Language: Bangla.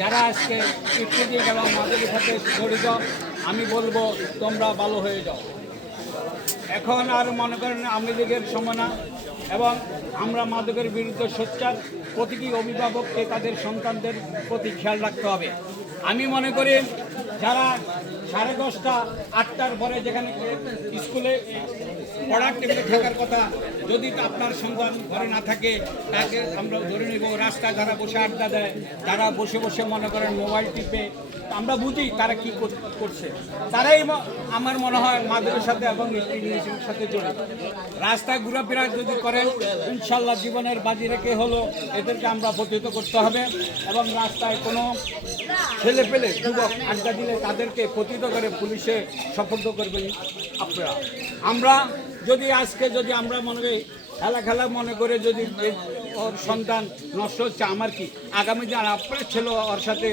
যারা আজকে ইত্যাদি এবং মাদকের সাথে জড়িত, আমি বলবো তোমরা ভালো হয়ে যাও। এখন আর মনে করেন আওয়ামী লীগের সময় না, এবং আমরা মাদকের বিরুদ্ধে সোচ্চার। প্রতিটি অভিভাবককে তাদের সন্তানদের প্রতি খেয়াল রাখতে হবে। আমি মনে করি যারা 10:30 8টার পরে যেখানে স্কুলে পড়ার টেবিলে থাকার কথা, যদি আপনার সন্তান ঘরে না থাকে তাকে আমরা ধরে নেব। রাস্তায় যারা বসে আড্ডা দেয়, তারা বসে বসে মনে করেন মোবাইল টিপে, আমরা বুঝি তারা কি করছে। তারাই আমার মনে হয় মাদকের সাথে এবং ইংলিশের সাথে জড়িত। রাস্তায় ঘোরাফেরা যদি করেন, ইনশাল্লাহ জীবনের বাজি রেখে হলো এদেরকে আমরা প্রতিহত করতে হবে। এবং রাস্তায় কোনো ছেলে পেলে যুবক আড্ডা দিলে তাদেরকে প্রতিহত করে পুলিশে সুপর্দ করবেন আপনারা। আমরা যদি আজকে যদি আমরা মনে করি খেলা মনে করে যদি ওর সন্তান নষ্ট হচ্ছে, আমার কি আগামী দিন আপনার ছেলে ওর সাথে